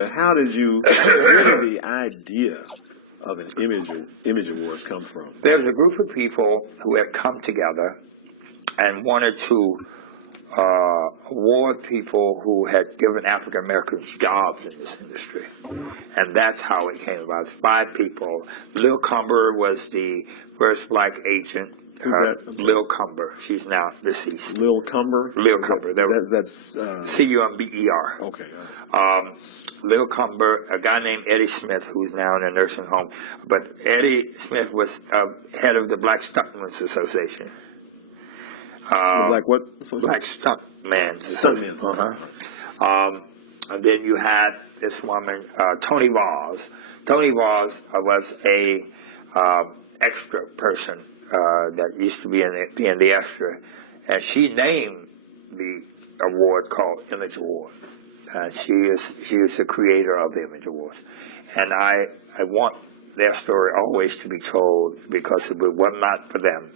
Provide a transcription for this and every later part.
How did you, where did the idea of an image awards come from? There was a group of people who had come together and wanted to award people who had given African Americans jobs in this industry. And that's how it came about. 5 people. Lil Cumber was the first black agent. Lil Cumber. She's now deceased. Lil Cumber? Lil Cumber. That's C-U-M-B-E-R. Okay. Lil Cumber, a guy named Eddie Smith, who's now in a nursing home. But Eddie Smith was head of the Black Stuntmen's Association. Black what? Black Stuntmen. Stuntmen. And then you had this woman, Toni Vaz. Toni Vaz was a extra person that used to be in the extra, and she named the award called Image Award. She is the creator of the Image Awards, and I want their story always to be told, because if it was not for them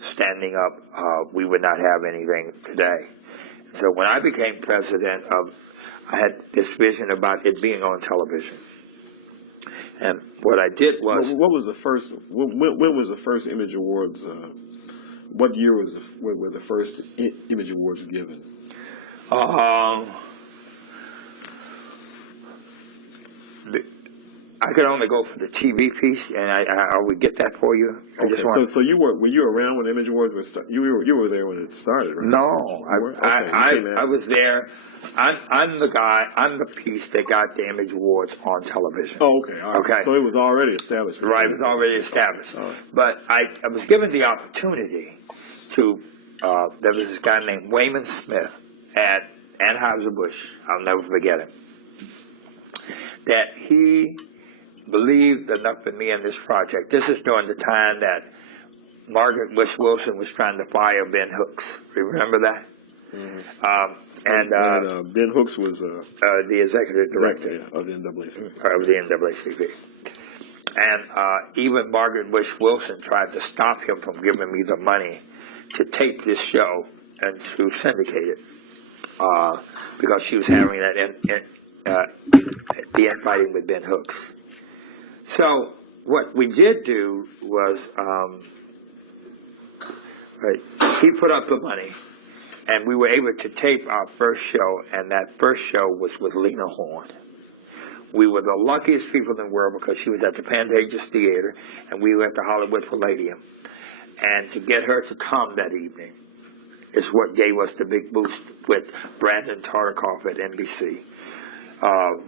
standing up, we would not have anything today. So when I became president, I had this vision about it being on television. And what I did was... What was the first, when was the first Image Awards, what year were the first Image Awards given? I could only go for the TV piece, and I would get that for you. So were you around when Image Awards was you were there when it started, right? No, I was there. I'm the guy. I'm the piece that got the Image Awards on television. Oh, okay. All right. Okay. So it was already established. Right, it was already established. Right. But I was given the opportunity to. There was this guy named Wayman Smith at Anheuser-Busch. I'll never forget him. That he believed enough in me in this project. This is during the time that Margaret Bush Wilson was trying to fire Ben Hooks. Remember that? Mm-hmm. And Ben Hooks was the executive director of the NAACP. Of the NAACP. And even Margaret Bush Wilson tried to stop him from giving me the money to tape this show and to syndicate it, because she was having that the infighting with Ben Hooks. So what we did do was he put up the money, and we were able to tape our first show, and that first show was with Lena Horne. We were the luckiest people in the world because she was at the Pantages Theater, and we were at the Hollywood Palladium. And to get her to come that evening is what gave us the big boost with Brandon Tartikoff at NBC.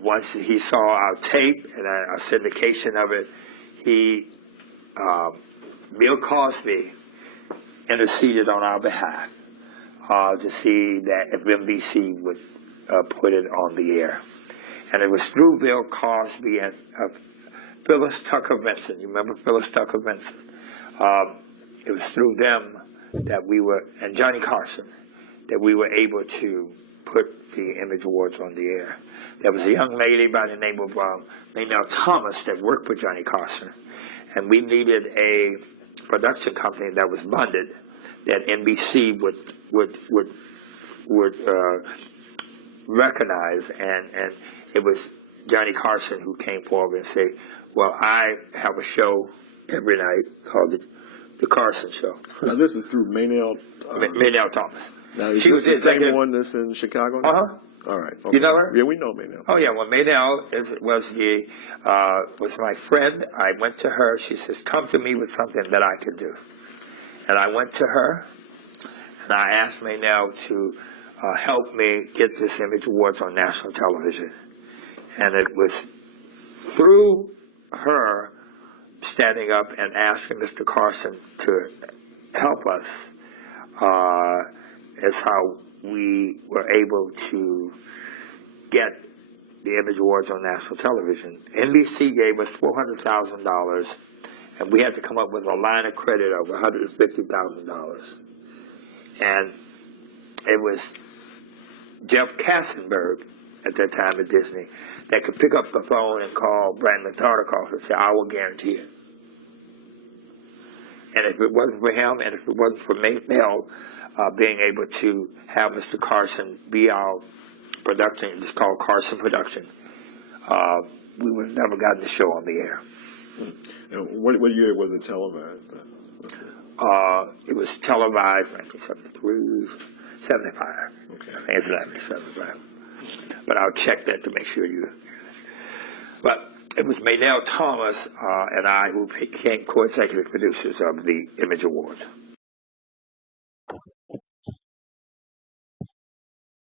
Once he saw our tape and our syndication of it, Bill Cosby interceded on our behalf to see that if NBC would put it on the air. And it was through Bill Cosby and Phyllis Tucker Benson. You remember Phyllis Tucker Benson? It was through them that we were, and Johnny Carson, that we were able to put the Image Awards on the air. There was a young lady by the name of Maynell Thomas that worked for Johnny Carson, and we needed a production company that was funded that NBC would recognize, and it was Johnny Carson who came forward and said, well, I have a show every night called the Carson Show. Now this is through Maynell Thomas. Now, she was the same one that's in Chicago now? Uh-huh. All right. Okay. You know her? Yeah, we know Maynell. Oh, yeah. Well, Maynell was my friend. I went to her. She says, come to me with something that I could do. And I went to her, and I asked Maynell to help me get this Image Awards on national television. And it was through her standing up and asking Mr. Carson to help us is how we were able to get the Image Awards on national television. NBC gave us $400,000, and we had to come up with a line of credit of $150,000. And it was Jeff Katzenberg at that time at Disney that could pick up the phone and call Brandon Tartikoff and say, I will guarantee it. And if it wasn't for him, and if it wasn't for Maynell being able to have Mr. Carson be our production, it's called Carson Production, we would have never gotten the show on the air. And what year was it televised? It was televised 1973, 75. Okay. I think it's 1975. But I'll check that to make sure you. But it was Maynell Thomas and I who became co-executive producers of the Image Awards.